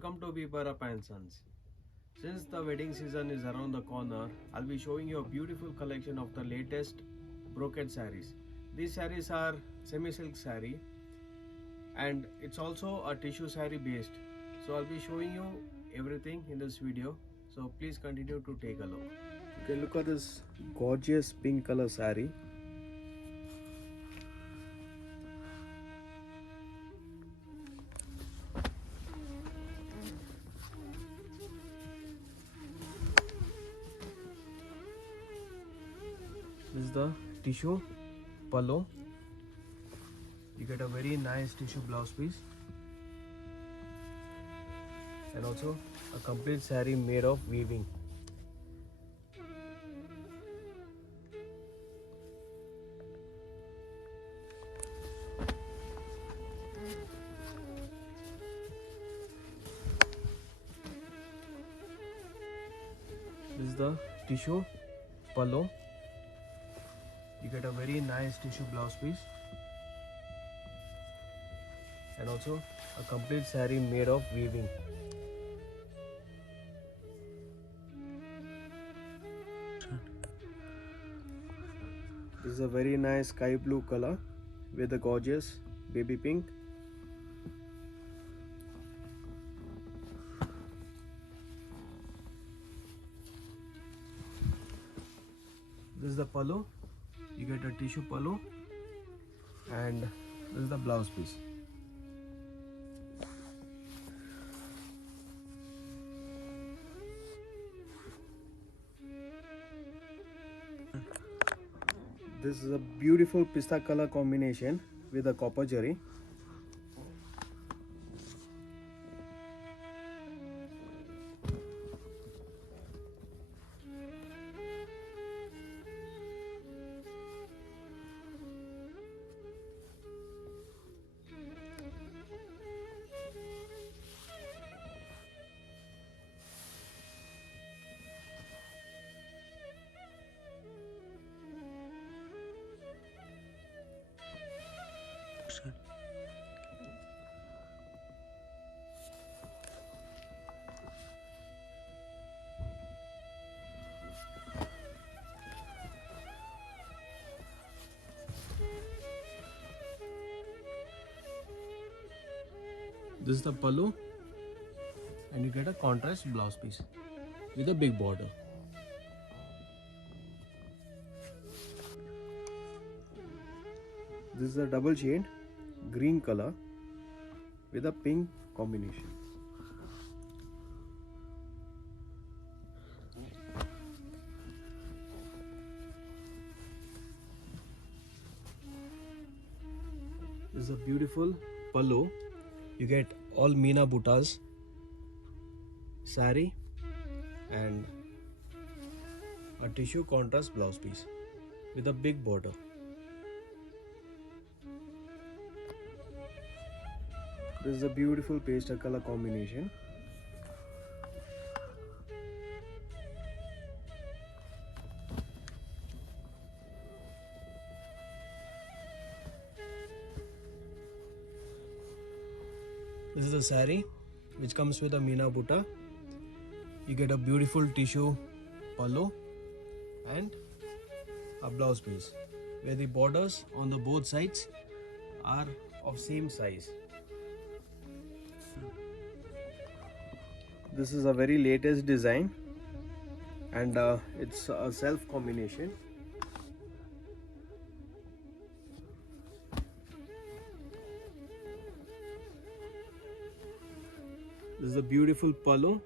Welcome to Byrappa. Since the wedding season is around the corner, I'll be showing you a beautiful collection of the latest broket sarees. These sarees are semi-silk saree and it's also a tissue saree based. So I'll be showing you everything in this video. So please continue to take a look. You can look at this gorgeous pink color saree. This is the tissue pallu. You get a very nice tissue blouse piece and also a complete saree made of weaving. This is the tissue pallu. You get a very nice tissue blouse piece and also a complete saree made of weaving. This is a very nice sky blue color with a gorgeous baby pink. This is the pallu. You get a tissue pallu and this is the blouse piece. This is a beautiful pista color combination with a copper jari. This is the pallu and you get a contrast blouse piece with a big border. This is a double shade green color with a pink combination. This is a beautiful pallu. You get all Meena Buttas saree and a tissue contrast blouse piece with a big border. This is a beautiful pastel color combination. This is a saree which comes with a Meena Butta. You get a beautiful tissue pallu and a blouse piece where the borders on the both sides are of same size. This is a very latest design and it's a self combination. This is a beautiful pallu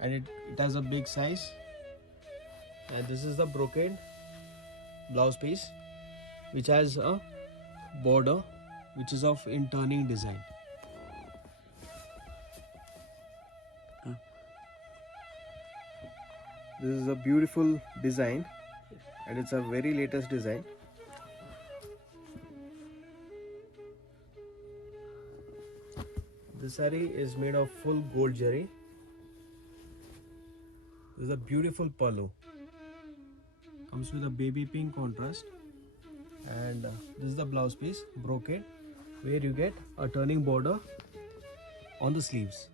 and it has a big size, and this is the brocade blouse piece which has a border which is of in turning design. This is a beautiful design and it's a very latest design. This saree is made of full gold jari. This is a beautiful pallu. Comes with a baby pink contrast and this is the blouse piece brocade where you get a turning border on the sleeves.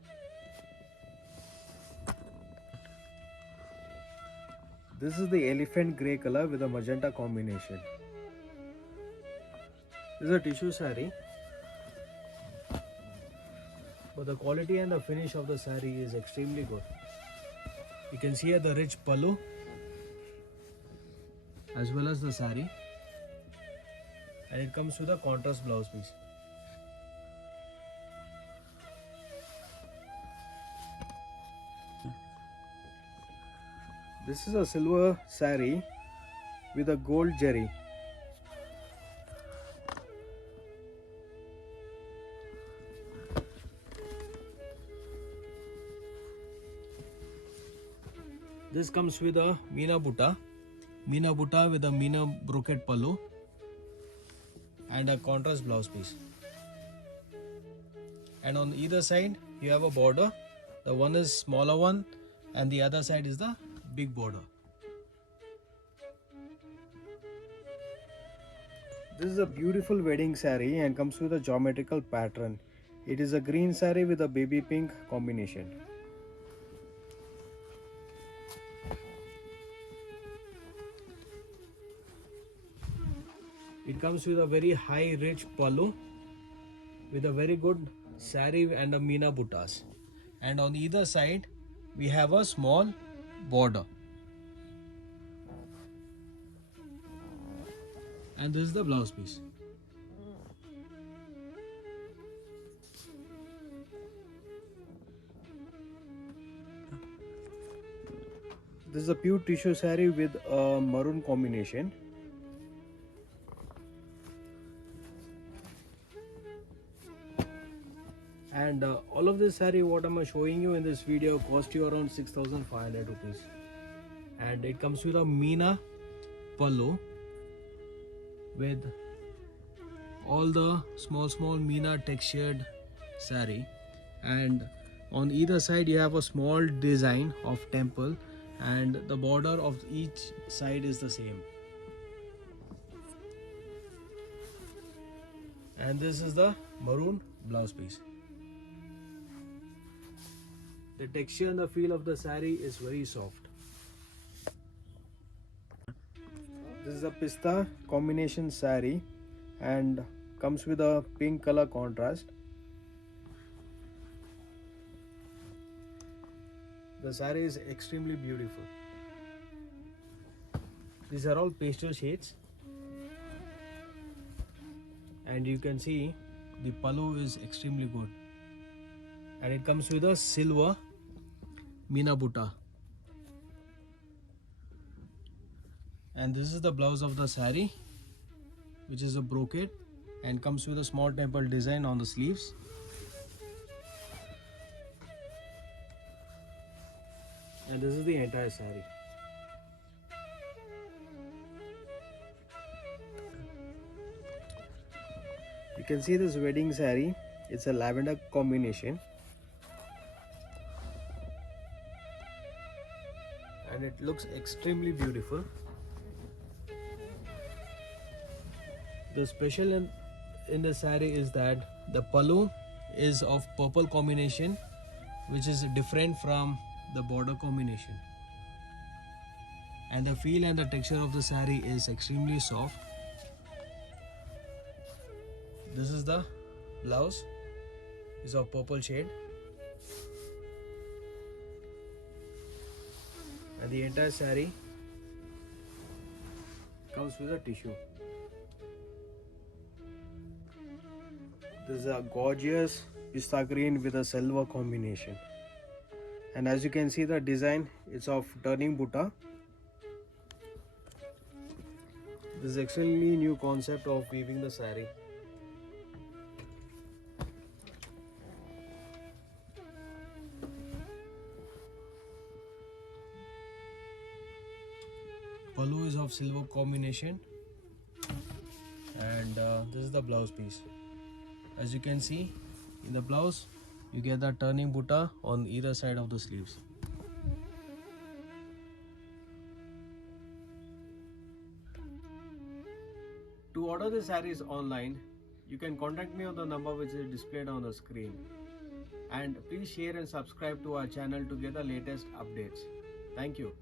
This is the elephant grey color with a magenta combination. This is a tissue saree, but the quality and the finish of the saree is extremely good. You can see here the rich pallu as well as the saree, and it comes with a contrast blouse piece. This is a silver saree with a gold jari. This comes with a Meena Butta with a Meena broket pallu and a contrast blouse piece. And on either side you have a border. The one is smaller one and the other side is the big border. This is a beautiful wedding saree and comes with a geometrical pattern. It is a green saree with a baby pink combination. It comes with a very high rich pallu with a very good saree and a Meena buttas. And on either side we have a small border. And this is the blouse piece. This is a pure tissue saree with a maroon combination. And all of this saree what I'm showing you in this video cost you around 6,500 rupees. And it comes with a Meena pallu with all the small Meena textured saree, and on either side you have a small design of temple and the border of each side is the same. And this is the maroon blouse piece. The texture and the feel of the saree is very soft. This is a pista combination saree and comes with a pink color contrast. The saree is extremely beautiful. These are all pastel shades, and you can see the pallu is extremely good. And it comes with a silver Meena butta. And this is the blouse of the saree, which is a broket and comes with a small temple design on the sleeves. And this is the entire saree. You can see this wedding saree. It's a lavender combination. And it looks extremely beautiful. The special in the saree is that the pallu is of purple combination, which is different from the border combination. And the feel and the texture of the saree is extremely soft. This is the blouse. It's of purple shade. And the entire saree comes with a tissue. This is a gorgeous pista green with a silver combination. And as you can see, the design is of turning butta. This is extremely new concept of weaving the saree. Pallu is of silver combination, and this is the blouse piece. As you can see, in the blouse you get the turning butta on either side of the sleeves. To order the sarees online, you can contact me on the number which is displayed on the screen. and please share and subscribe to our channel to get the latest updates. Thank you.